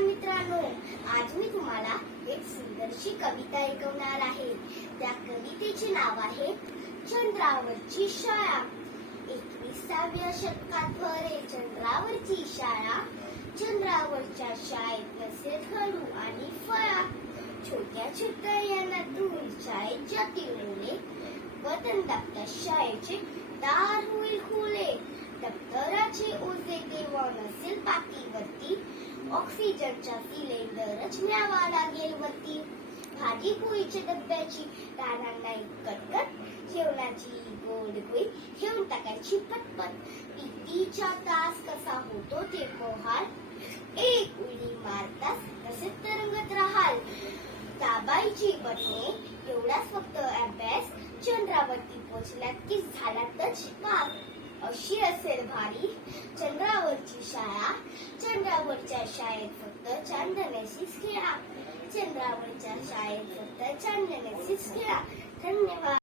मित्रांनो, आज मी तुम्हाला एक सुंदरशी कविता ऐकवणार आहे. त्या कवितेचे नाव आहे चंद्रावरची शाळा. 21व्या शतकात भरे चंद्रावरची शाळा. चंद्रावरच्या शाळेत नसे खडू आणि फळा. छोट्या छोट्या यानातून शाळेत जातील मुले. वतन शाळेचे दार होईल खुले. दप्तराचे ओझे तेव्हा नसेल पाठीवरती. ऑक्सिजनचा सिलेंडरच न्यावा लागेल वरती. भाजी पोळीच्या डब्याची राहणार नाही कटकट. जेवणाची गोड गोळी घेऊन टाकायची पटपट. भीतीचा तास कसा होतो ते पोहाल. एक उडी मारतास तसे तरंगत राहाल. दाबायची बटणे एवढाच फक्त अभ्यास. चंद्रावरती पोचल्यात की झालातच पास. अशी असेल भारी चंद्रावरची शाळा. चंद्रावरच्या शाळेत फक्त चांदण्याशीच खेळा. चंद्रावरच्या शाळेत फक्त चांदण्याशीच खेळा. धन्यवाद.